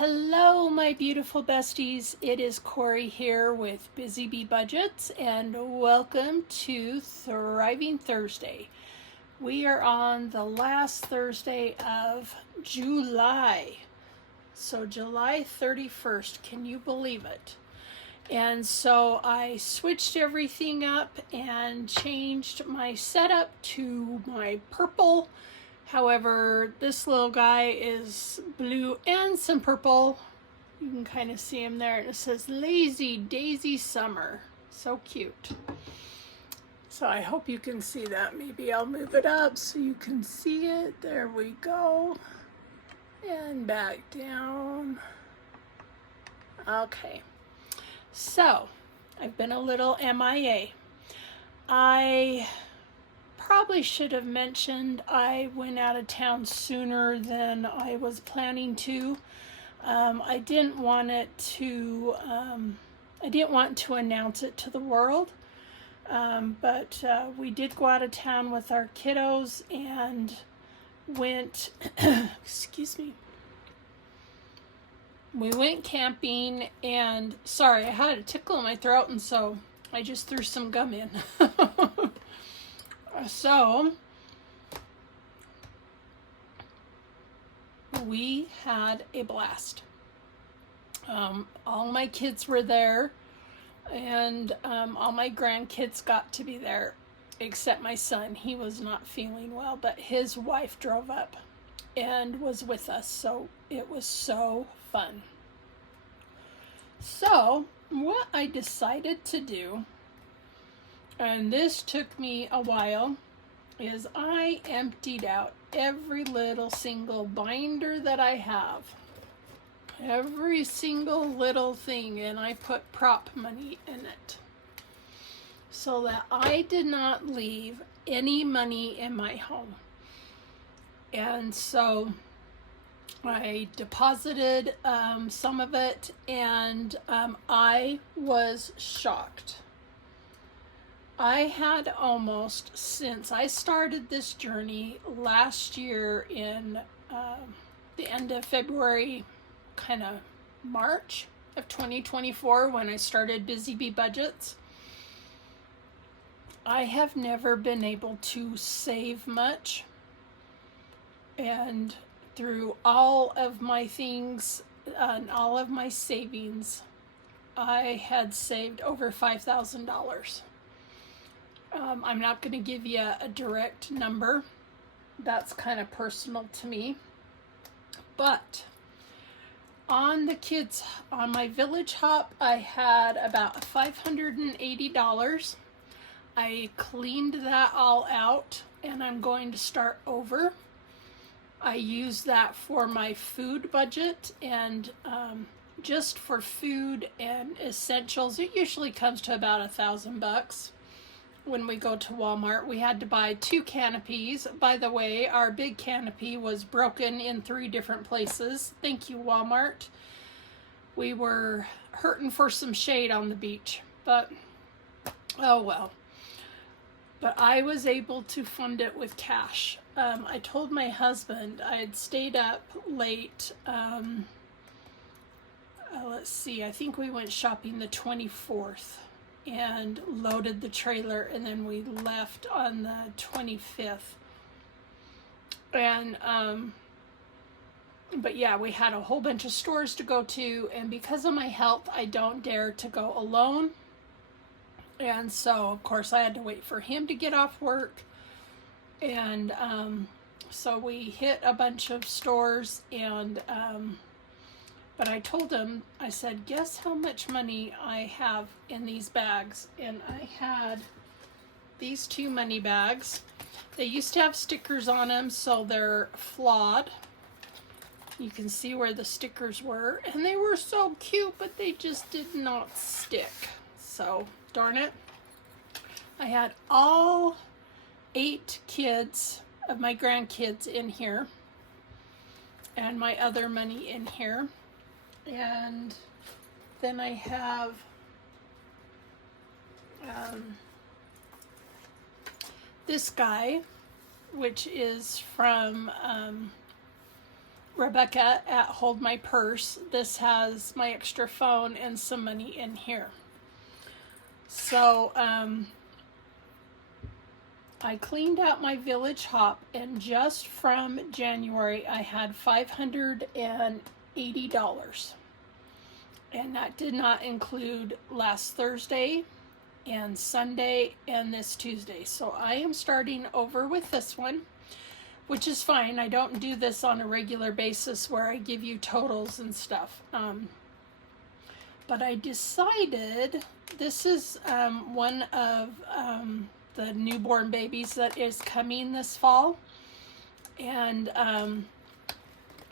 Hello, my beautiful besties. It is Corey here with BusyBeeBudgets, and welcome to Thriving Thursday. We are on the last Thursday of July. So July 31st, can you believe it? And so I switched everything up and changed my setup to my purple. However, this little guy is blue and some purple. You can kind of see him there. It says Lazy Daisy Summer. So cute. So I hope you can see that. Maybe I'll move it up so you can see it. There we go. And back down. Okay. So, I've been a little MIA. I probably should have mentioned I went out of town sooner than I was planning to. I didn't want to announce it to the world, but we did go out of town with our kiddos and went, excuse me, we went camping, and sorry, I had a tickle in my throat, and so I just threw some gum in. So, we had a blast. All my kids were there, and all my grandkids got to be there, except my son. He was not feeling well, but his wife drove up and was with us, so it was so fun. So, what I decided to do, and this took me a while, is I emptied out every little single binder that I have. Every single little thing, and I put prop money in it. So that I did not leave any money in my home. And so I deposited some of it, and I was shocked. I had almost, since I started this journey last year in the end of February, kind of March of 2024, when I started BusyBeeBudgets, I have never been able to save much. And through all of my things and all of my savings, I had saved over $5,000. I'm not going to give you a direct number. That's kind of personal to me. But on my village hop, I had about $580. I cleaned that all out, and I'm going to start over. I use that for my food budget, and just for food and essentials, it usually comes to about $1,000. When we go to Walmart, we had to buy 2 canopies. By the way, our big canopy was broken in 3 different places. Thank you, Walmart. We were hurting for some shade on the beach, but oh well. But I was able to fund it with cash. I told my husband I had stayed up late. Let's see, I think we went shopping the 24th. And loaded the trailer, and then we left on the 25th. And but yeah, we had a whole bunch of stores to go to, and because of my health, I don't dare to go alone. And so of course I had to wait for him to get off work, and so we hit a bunch of stores, and but I told him, I said, guess how much money I have in these bags? And I had these 2 money bags. They used to have stickers on them, so they're flawed. You can see where the stickers were, and they were so cute, but they just did not stick. So, darn it. I had all 8 kids of my grandkids in here, and my other money in here. And then I have this guy, which is from Rebecca at Hold My Purse. This has my extra phone and some money in here. So, I cleaned out my Village Hop, and just from January, I had $580. And that did not include last Thursday and Sunday and this Tuesday. So I am starting over with this one, which is fine. I don't do this on a regular basis where I give you totals and stuff. But I decided this is one of the newborn babies that is coming this fall. And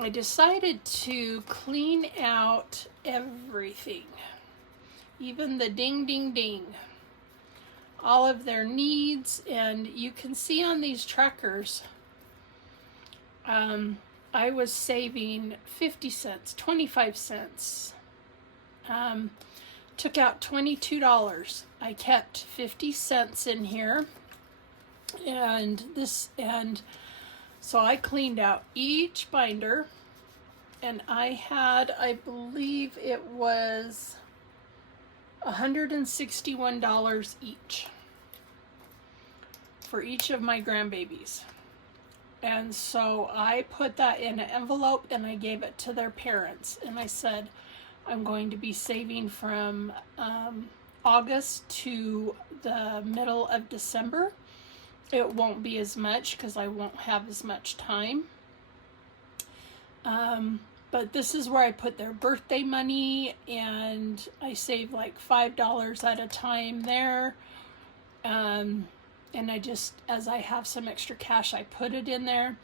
I decided to clean out everything, even the ding, ding, ding, all of their needs. And you can see on these trackers, I was saving 50 cents, 25 cents, took out $22. I kept 50 cents in here, and so I cleaned out each binder, and I had, I believe it was $161 each for each of my grandbabies. And so I put that in an envelope and I gave it to their parents, and I said, I'm going to be saving from August to the middle of December. It won't be as much because I won't have as much time. But this is where I put their birthday money, and I save like $5 at a time there. And I just, as I have some extra cash, I put it in there.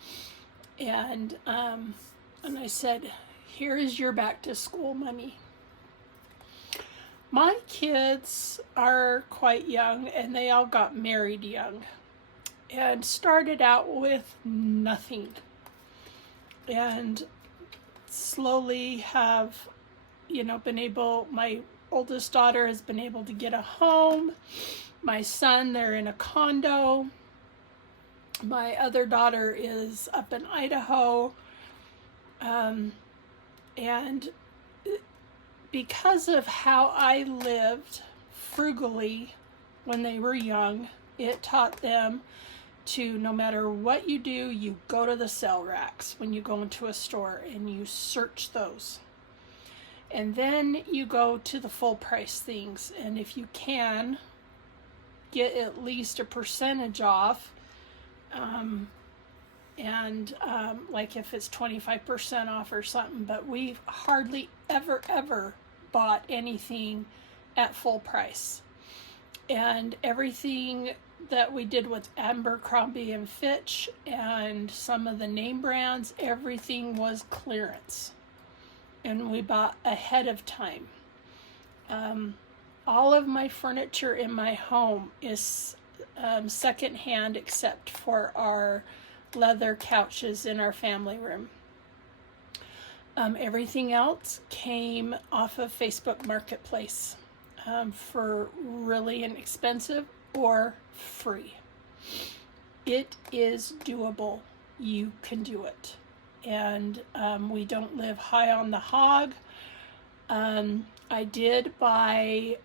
And I said, here is your back to school money. My kids are quite young, and they all got married young and started out with nothing, and slowly have, been able, my oldest daughter has been able to get a home. My son, they're in a condo. My other daughter is up in Idaho. And because of how I lived frugally when they were young, it taught them to, no matter what you do, you go to the sale racks when you go into a store and you search those. And then you go to the full price things. And if you can, get at least a percentage off. Like if it's 25% off or something, but we've hardly ever bought anything at full price. And everything that we did with Abercrombie and Fitch and some of the name brands, everything was clearance. And we bought ahead of time. All of my furniture in my home is secondhand, except for our leather couches in our family room. Everything else came off of Facebook Marketplace for really inexpensive or free. It is doable. You can do it. And we don't live high on the hog. I did buy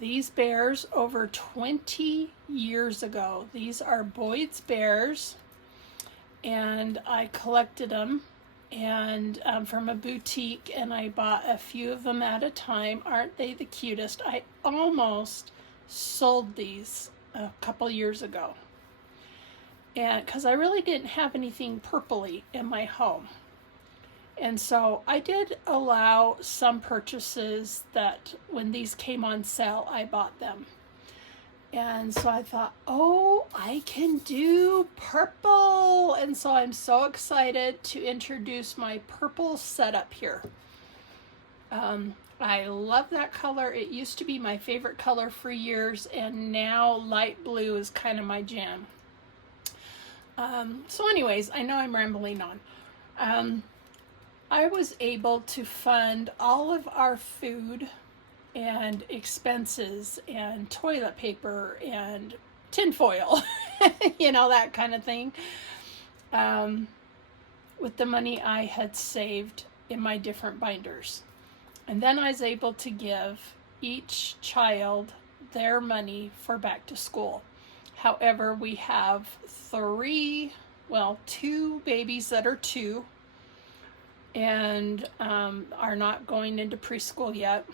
these bears over 20 years ago. These are Boyd's bears, and I collected them and from a boutique, and I bought a few of them at a time. Aren't they the cutest? I almost sold these a couple years ago, and because I really didn't have anything purpley in my home. And so I did allow some purchases that when these came on sale, I bought them. And so I thought, oh, I can do purple. And so I'm so excited to introduce my purple setup here. I love that color. It used to be my favorite color for years, and now light blue is kind of my jam. So anyways, I know I'm rambling on. I was able to fund all of our food and expenses and toilet paper and tinfoil, that kind of thing. with the money I had saved in my different binders. And then I was able to give each child their money for back to school. However, we have two babies that are 2 and are not going into preschool yet.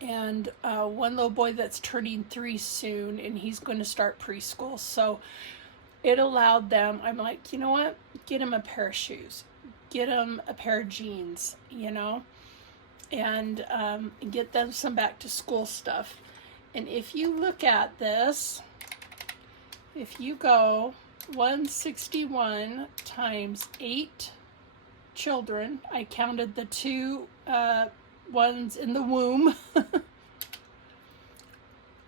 And one little boy that's turning 3 soon, and he's going to start preschool. So it allowed them, I'm like, you know what? Get him a pair of shoes. Get him a pair of jeans, and get them some back to school stuff. And if you look at this, if you go 161 times 8 children, I counted the 2 ones in the womb,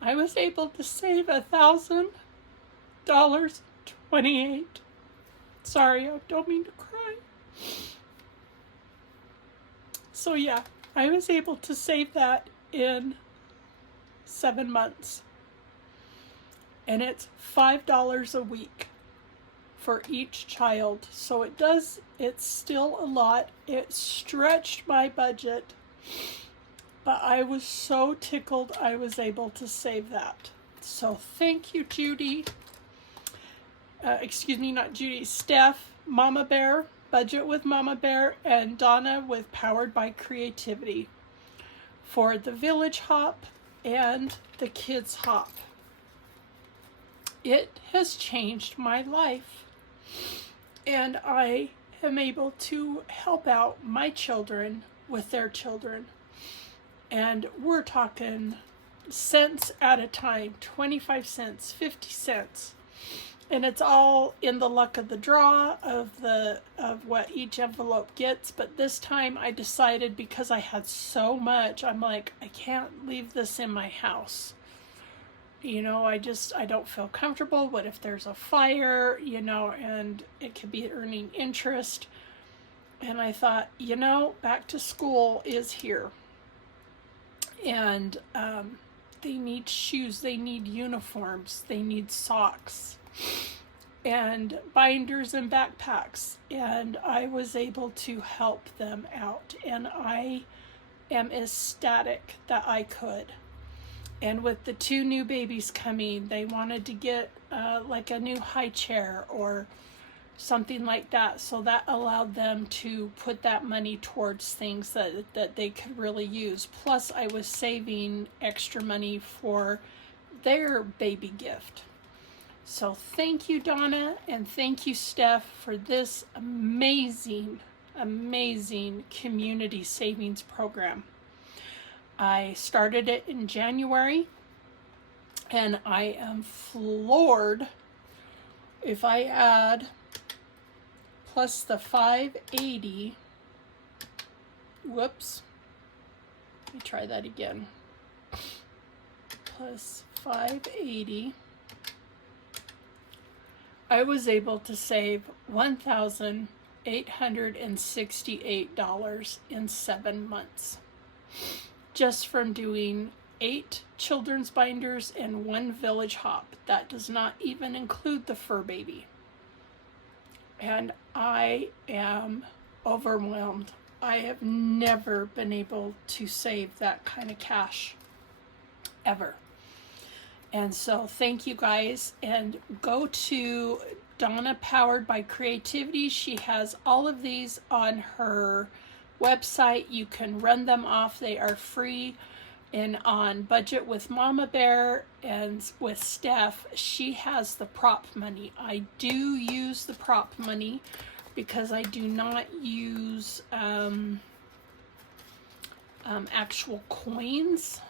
I was able to save $1,000.28. Sorry, I don't mean to cry. So yeah, I was able to save that in 7 months. And it's $5 a week for each child. So it's still a lot. It stretched my budget, but I was so tickled I was able to save that. So thank you, Judy. Not Judy, Steph, Mama Bear, Budget with Mama Bear, and Donna with Powered by Creativity for the Village Hop and the Kids Hop. It has changed my life, and I am able to help out my children with their children. And we're talking cents at a time, 25 cents, 50 cents. And it's all in the luck of the draw of what each envelope gets. But this time I decided, because I had so much, I'm like, I can't leave this in my house. I don't feel comfortable. What if there's a fire, and it could be earning interest. And I thought, back to school is here. And they need shoes, they need uniforms, they need socks, and binders and backpacks. And I was able to help them out. And I am ecstatic that I could. And with the 2 new babies coming, they wanted to get like a new high chair or something like that. So that allowed them to put that money towards things that they could really use. Plus, I was saving extra money for their baby gift. So thank you, Donna, and thank you, Steph, for this amazing, amazing community savings program. I started it in January, and I am floored. If I add plus the 580, whoops, let me try that again, plus 580, I was able to save $1,868 in 7 months. Just from doing 8 children's binders and 1 Village Hop. That does not even include the fur baby. And I am overwhelmed. I have never been able to save that kind of cash, ever. And so thank you guys, and go to Donna Powered by Creativity. She has all of these on her website. You can run them off. They are free. And on Budget with Mama Bear and with Steph, she has the prop money. I do use the prop money because I do not use actual coins.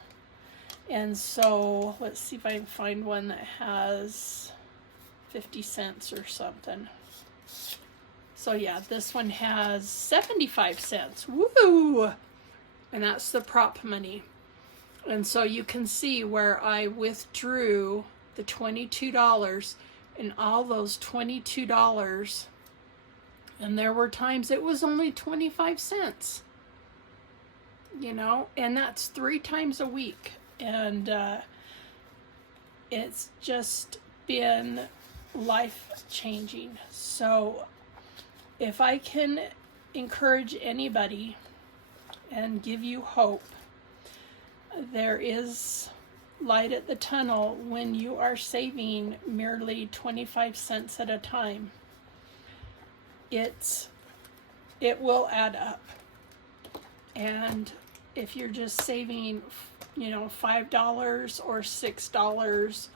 And so let's see if I can find one that has 50 cents or something. So yeah, this one has 75 cents. Woo! And that's the prop money. And so you can see where I withdrew the $22, and all those $22, and there were times it was only 25 cents, and that's 3 times a week. And it's just been life-changing. So if I can encourage anybody and give you hope, there is light at the tunnel when you are saving merely 25 cents at a time. It will add up. And if you're just saving, $5 or $6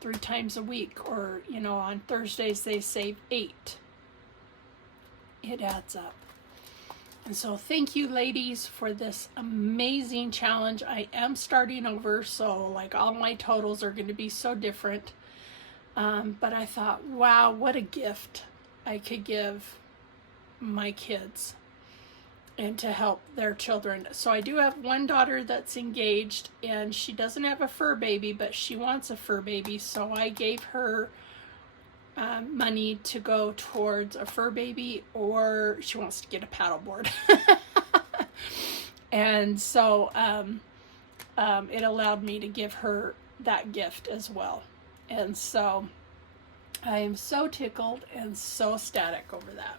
3 times a week, or on Thursdays they save 8, it adds up. And so thank you, ladies, for this amazing challenge. I am starting over, so like all my totals are going to be so different. But I thought, wow, what a gift I could give my kids and to help their children. So I do have one daughter that's engaged, and she doesn't have a fur baby, but she wants a fur baby. So I gave her money to go towards a fur baby, or she wants to get a paddleboard. And so it allowed me to give her that gift as well. And so I am so tickled and so ecstatic over that.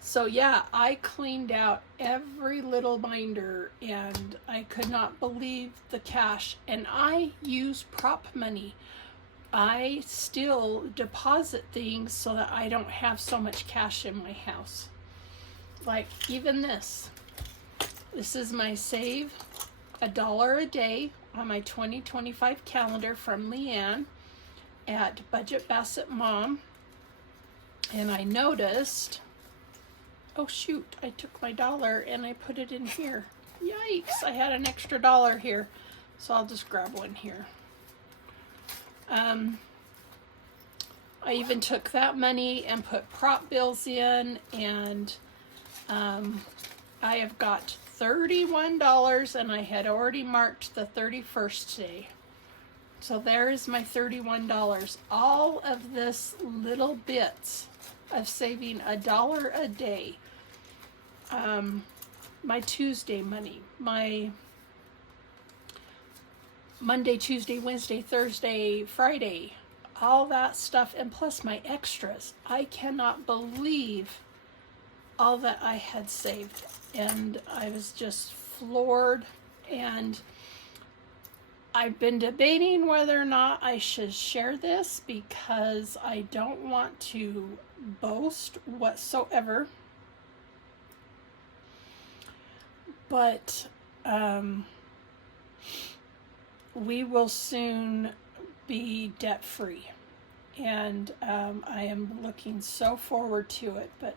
So yeah, I cleaned out every little binder, and I could not believe the cash. And I use prop money. I still deposit things so that I don't have so much cash in my house. Like even this. This is my save $1 a day on my 2025 calendar from Leanne at Budget Bassett Mom. And I noticed, oh shoot, I took my $1 and I put it in here. Yikes, I had an extra $1 here. So I'll just grab one here. I even took that money and put prop bills in, and I have got $31, and I had already marked the 31st day. So there is my $31. All of this little bits of saving $1 a day. My Tuesday money, my Monday, Tuesday, Wednesday, Thursday, Friday, all that stuff, and plus my extras. I cannot believe all that I had saved, and I was just floored. And I've been debating whether or not I should share this, because I don't want to boast whatsoever. But we will soon be debt free, and I am looking so forward to it. But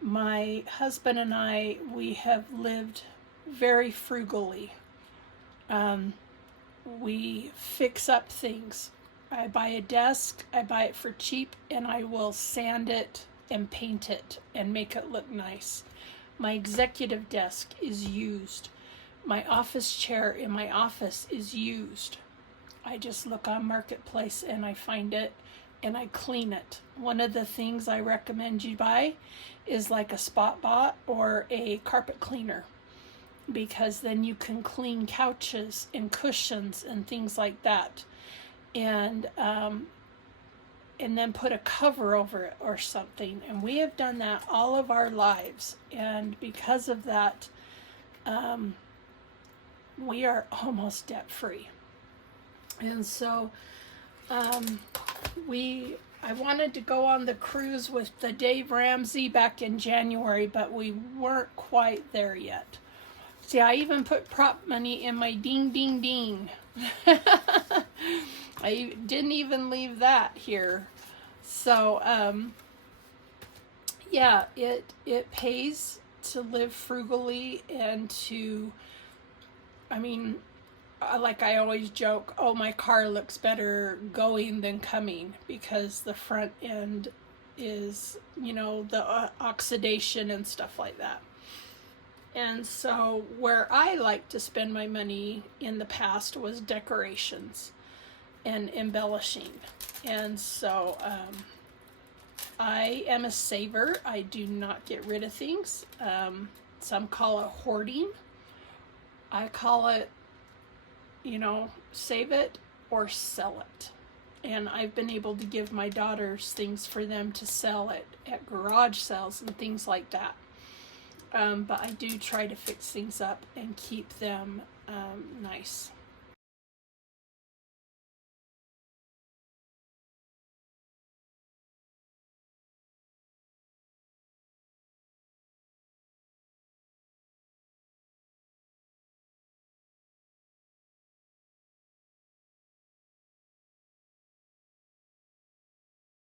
my husband and I, we have lived very frugally. We fix up things. I buy a desk, I buy it for cheap, and I will sand it and paint it and make it look nice. My executive desk is used. My office chair in my office is used. I just look on Marketplace and I find it and I clean it. One of the things I recommend you buy is like a spot bot or a carpet cleaner, because then you can clean couches and cushions and things like that, and then put a cover over it or something. And we have done that all of our lives, and because of that, we are almost debt free. And so I wanted to go on the cruise with the Dave Ramsey back in January, but we weren't quite there yet. See, I even put prop money in my ding ding ding. I didn't even leave that here. So yeah, it pays to live frugally, and to, like I always joke, oh, my car looks better going than coming, because the front end is, the oxidation and stuff like that. And so where I like to spend my money in the past was decorations and embellishing. And so I am a saver. I do not get rid of things. Some call it hoarding. I call it, save it or sell it. and I've been able to give my daughters things for them to sell at garage sales and things like that. But I do try to fix things up and keep them nice.